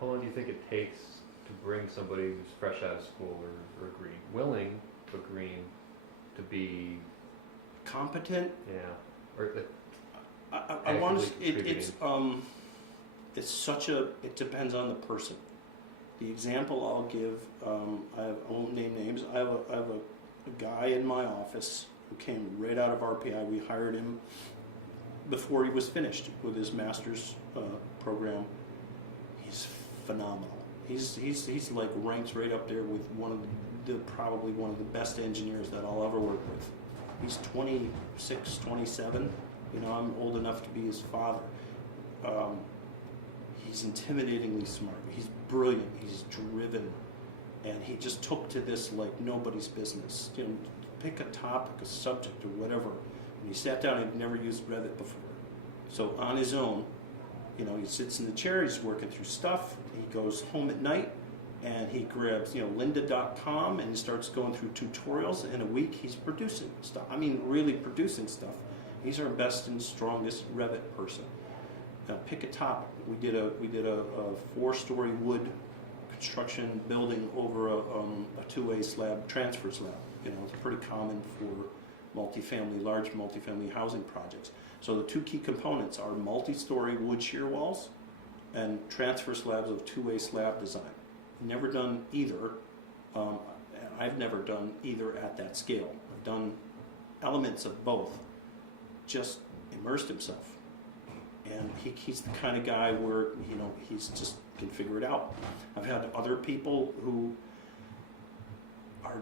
How long do you think it takes to bring somebody who's fresh out of school or green, willing but green, to be competent? yeah, or I want to. contributing? It's such a. It depends on the person. The example I'll give. I won't name names. I have a guy in my office who came right out of RPI. We hired him before he was finished with his master's program. He's phenomenal. He's like ranks right up there with probably one of the best engineers that I'll ever work with. He's 26, 27. You know, I'm old enough to be his father. He's intimidatingly smart. He's brilliant. He's driven. And he just took to this like nobody's business. You know, pick a topic, a subject, or whatever. And he sat down and he'd never used Revit before. So on his own, you know, he sits in the chair, he's working through stuff. He goes home at night and he grabs, you know, lynda.com and he starts going through tutorials. In a week, he's producing stuff. I mean, really producing stuff. He's our best and strongest Revit person. Now, pick a topic. We did a 4-story wood construction building over a 2A slab, transfer slab. You know, it's pretty common for large multifamily housing projects. So the two key components are multi-story wood shear walls and transfer slabs of 2A slab design. Never done either. I've never done either at that scale. I've done elements of both. Just immersed himself. And he's the kind of guy where, you know, he's just can figure it out. I've had other people who are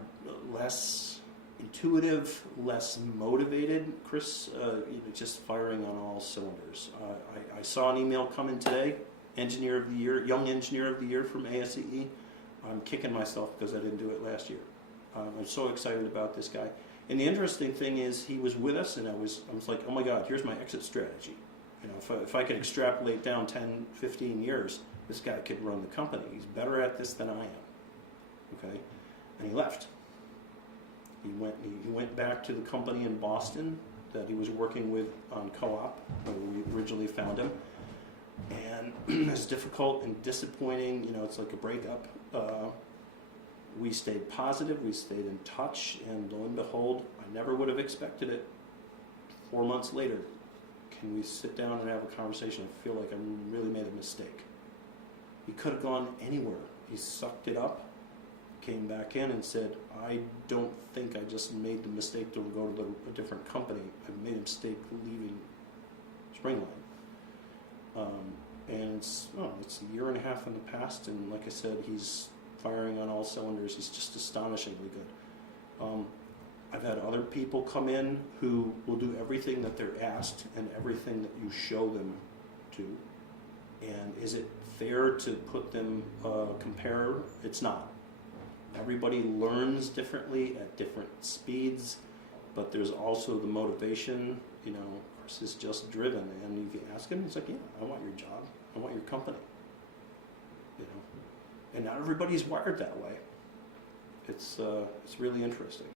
less intuitive, less motivated. Chris, you know, just firing on all cylinders. I saw an email come in today, Engineer of the Year, Young Engineer of the Year from ASCE. I'm kicking myself because I didn't do it last year. I'm so excited about this guy. And the interesting thing is he was with us and I was like, oh my God, here's my exit strategy. You know, if I could extrapolate down 10, 15 years, this guy could run the company. He's better at this than I am. Okay? And he left. He went back to the company in Boston that he was working with on co-op, where we originally found him. And it's difficult and disappointing, you know, it's like a breakup. We stayed positive, we stayed in touch, and lo and behold, I never would have expected it. 4 months later, can we sit down and have a conversation? I feel like I really made a mistake. He could have gone anywhere. He sucked it up, came back in and said, I don't think I just made the mistake to go to a different company. I made a mistake leaving Springline. And it's a year and a half in the past, and like I said, he's firing on all cylinders. He's just astonishingly good. I've had other people come in who will do everything that they're asked and everything that you show them to. And is it fair to put them, compare? It's not. Everybody learns differently at different speeds, but there's also the motivation. You know, Chris is just driven, and if you ask him, he's like, yeah, I want your job. I want your company. You know, and not everybody's wired that way. It's really interesting.